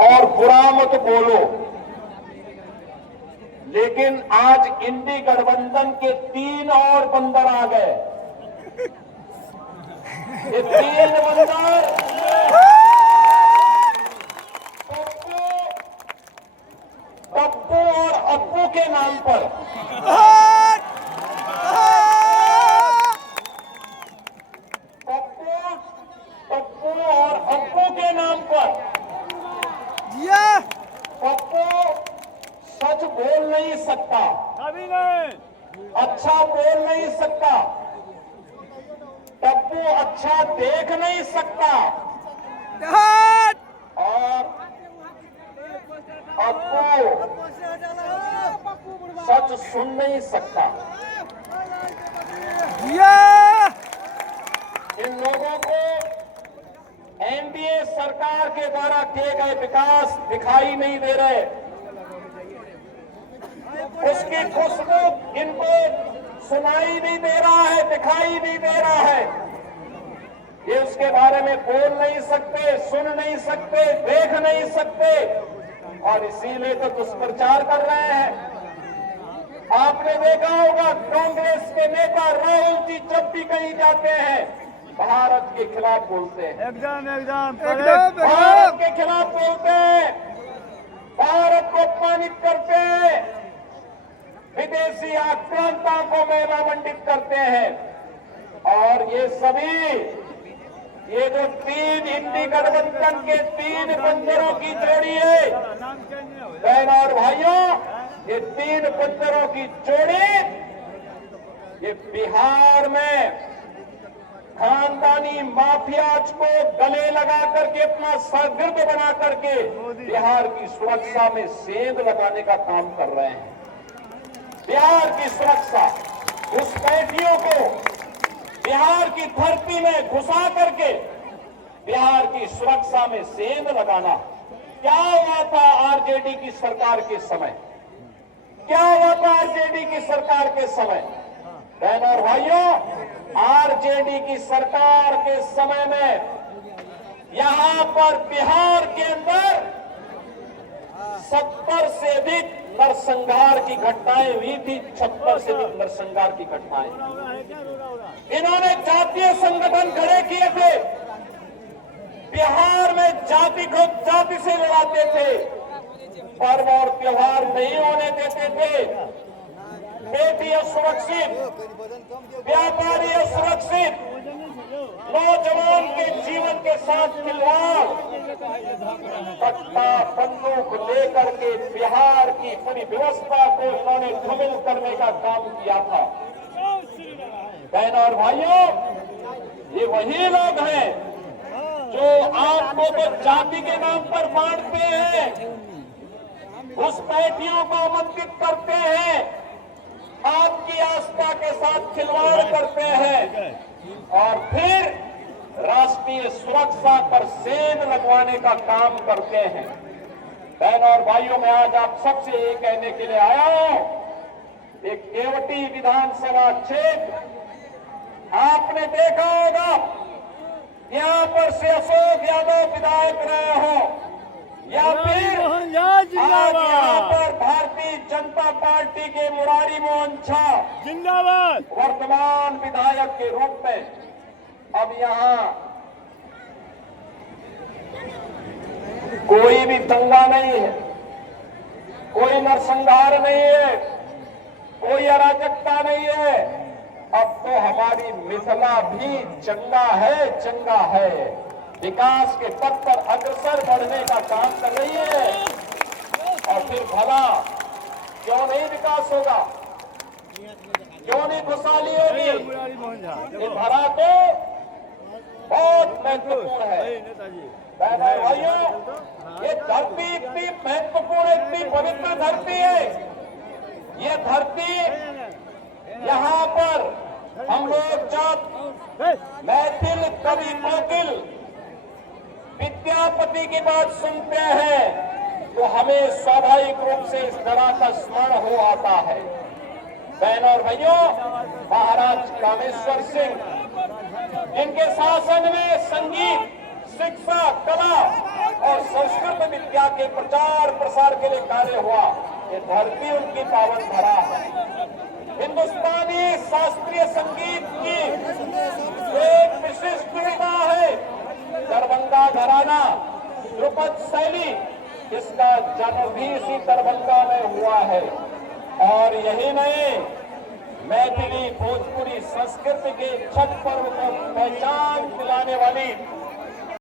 और बुरा मत बोलो। लेकिन आज इंडी गठबंधन के 3 और बंदर आ गए। ये 3 बंदर पप्पू और अप्पू के नाम पर पप्पू और अप्पू के नाम पर पप्पू सच बोल नहीं सकता, कभी नहीं, अच्छा बोल नहीं सकता, पप्पू अच्छा देख नहीं सकता और अप्पू सच सुन नहीं सकता। इन लोगों को एनडीए सरकार के द्वारा किए गए विकास दिखाई नहीं दे रहे, उसकी खुशबू इनको सुनाई नहीं दे रहा है, दिखाई नहीं दे रहा है। ये उसके बारे में बोल नहीं सकते, सुन नहीं सकते, देख नहीं सकते और इसीलिए तो दुष्प्रचार कर रहे हैं। आपने देखा होगा कांग्रेस के नेता राहुल जी जब भी कहीं जाते हैं भारत के खिलाफ बोलते हैं, भारत के खिलाफ बोलते हैं, भारत को अपमानित करते हैं, विदेशी आक्रांता को मेवा मंडित करते हैं। और ये सभी ये जो 3 इंडी गठबंधन के 3 बंदरों की जोड़ी है, बहनों और भाइयों, ये 3 बंदरों की जोड़ी ये बिहार में खानदानी माफियाज को गले लगा करके अपना सरगर्द बना करके बिहार की सुरक्षा में सेंध लगाने का काम कर रहे हैं। बिहार की सुरक्षा, घुसपैठियों को बिहार की धरती में घुसा करके बिहार की सुरक्षा में सेंध लगाना। क्या हुआ था आरजेडी की सरकार के समय, क्या हुआ था आरजेडी की सरकार के समय? बहनों और भाइयों, आरजेडी की सरकार के समय में यहां पर बिहार के अंदर 70 से अधिक नरसंहार की घटनाएं हुई थी, 76 से अधिक नरसंहार की घटनाएं। इन्होंने जातीय संगठन खड़े किए थे, बिहार में जाति को जाति से लड़ाते थे, पर्व और त्योहार नहीं होने देते थे, बेटी असुरक्षित, व्यापारी असुरक्षित, नौजवान के जीवन के साथ खिलवाड़, कट्टा बंदूक लेकर के बिहार की पूरी व्यवस्था को इन्होंने धूमिल करने का काम किया था। बहनों और भाइयों, ये वही लोग हैं जो आपको तो जाति के नाम पर बांटते हैं, घुसपैठियों को आमंत्रित करते हैं, आपकी आस्था के साथ खिलवाड़ करते हैं और फिर राष्ट्रीय सुरक्षा पर सेंध लगवाने का काम करते हैं। बहनों और भाइयों, मैं आज आप सबसे ये कहने के लिए आया हूं, एक केवटी विधानसभा क्षेत्र आपने देखा होगा, यहां पर से अशोक यादव विधायक रहे हो या फिर आज यहाँ पर भारतीय जनता पार्टी के मुरारी मोहन झा जिंदाबाद वर्तमान विधायक के रूप में अब यहाँ कोई भी दंगा नहीं है, कोई नरसंहार नहीं है, कोई अराजकता नहीं है। अब तो हमारी मिथिला भी चंगा है, विकास के पथ पर अग्रसर बढ़ने का काम कर रही है। और फिर भला क्यों नहीं विकास होगा, क्यों नहीं खुशहाली होगी? ये भरा तो बहुत महत्वपूर्ण है। बहनों भाइयों, ये धरती इतनी महत्वपूर्ण, इतनी पवित्र धरती है। ये धरती, यहाँ पर हम लोग जब मैथिल कवि कोकिल विद्यापति की बात सुनते हैं तो हमें स्वाभाविक रूप से इस धरा का स्मरण हो आता है। बहनों और भाइयों, महाराज कामेश्वर सिंह, जिनके शासन में संगीत, शिक्षा, कला और संस्कृत विद्या विद्या के प्रचार प्रसार के लिए कार्य हुआ। ये धरती उनकी पावन धरा है। हिंदुस्तानी शास्त्रीय संगीत की एक विशिष्ट विधा है दरभंगा घराना, ध्रुपद शैली। इसका जन्म भी इसी दरभंगा में हुआ है। और यही नहीं, मैथिली भोजपुरी संस्कृति के छठ पर्व को पहचान दिलाने वाली